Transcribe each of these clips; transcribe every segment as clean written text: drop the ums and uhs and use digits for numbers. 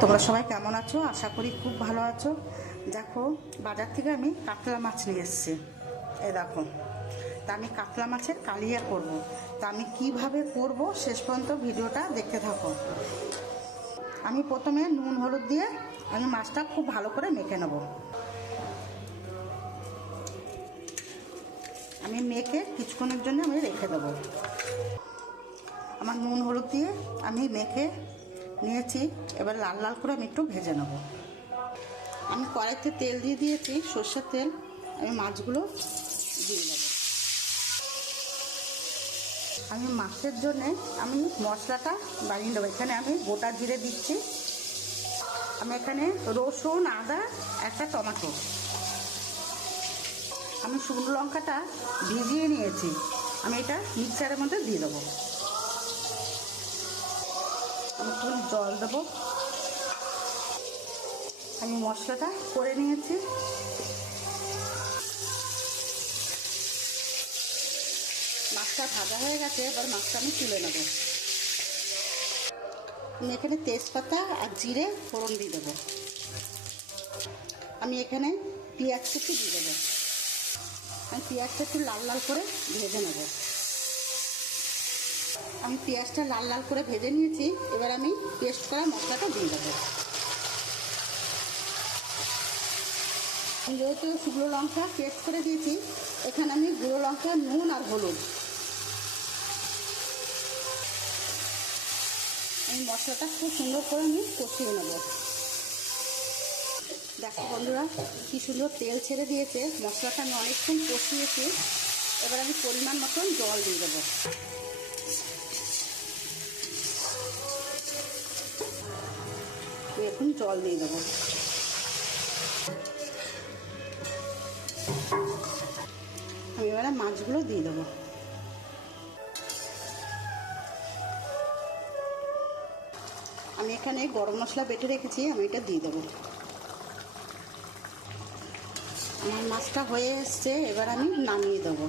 তোমরা সবাই কেমন আছো? আশা করি খুব ভালো আছো। দেখো, বাজার থেকে আমি কাতলা মাছ নিয়ে এসেছি। এই দেখো, তা আমি কাতলা মাছের কালিয়া করব। তা আমি কিভাবে করব শেষ পর্যন্ত ভিডিওটা দেখতে থাকো। আমি প্রথমে নুন হলুদ দিয়ে আমি মাছটা খুব ভালো করে মেখে নেব। আমি মেখে কিছুক্ষণের জন্য আমি রেখে দেবো। আমার নুন হলুদ দিয়ে আমি মেখে নিয়েছি। এবার লাল লাল করে আমি একটু ভেজে নেব। আমি কড়াইতে তেল দিয়ে দিয়েছি, সর্ষের তেল। আমি মাছগুলো দিয়ে দেব। আমি মাছের জন্যে আমি মশলাটা বানিয়ে দেবো। এখানে আমি গোটা জিরে দিচ্ছি। আমি এখানে রসুন, আদা, একটা টমেটো, আমি শুকনো লঙ্কাটা ভিজিয়ে নিয়েছি। আমি এটা মিক্সারের মধ্যে দিয়ে দেবো। আমি একটু জল দেবো। আমি মশলাটা করে নিয়েছি। মাছটা ভাজা হয়ে গেছে, এবার মাছটা আমি তুলে নেব। আমি এখানে তেজপাতা আর জিরে ফোড়ন দিয়ে দেবো। আমি এখানে পেঁয়াজ কুচি দিয়ে দেবো। আমি পেঁয়াজটা একটু লাল লাল করে ভেজে নেব। আমি পেঁয়াজটা লাল লাল করে ভেজে নিয়েছি। এবার আমি পেস্ট করা মশলাটা দিয়ে দেবো। আমি যেহেতু শুকনো লঙ্কা পেস্ট করে দিয়েছি, এখানে আমি গুঁড়ো লঙ্কা, নুন আর হলুদ, আমি মশলাটা খুব সুন্দর করে আমি কষিয়ে নেব। দেখো বন্ধুরা, কি সুন্দর তেল ছেড়ে দিয়েছে। মশলাটা আমি অনেকক্ষণ কষিয়েছি। এবার আমি পরিমাণ মতন জল দিয়ে দেবো। এখন জল দিয়ে দেবো। আমি এবারে মাছগুলো দিয়ে দেবো। আমি এখানে গরম মশলা বেটে রেখেছি, আমি এটা দিয়ে দেবো। আমার মাছটা হয়ে এসছে, এবার আমি নামিয়ে দেবো।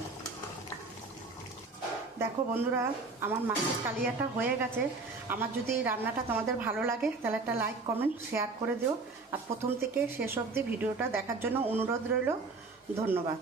দেখো বন্ধুরা, আমার মাছের কালিয়াটা হয়ে গেছে। আমার যদি এই রান্নাটা তোমাদের ভালো লাগে তাহলে একটা লাইক, কমেন্ট, শেয়ার করে দিও। আর প্রথম থেকে শেষ অবধি ভিডিওটা দেখার জন্য অনুরোধ রইল। ধন্যবাদ।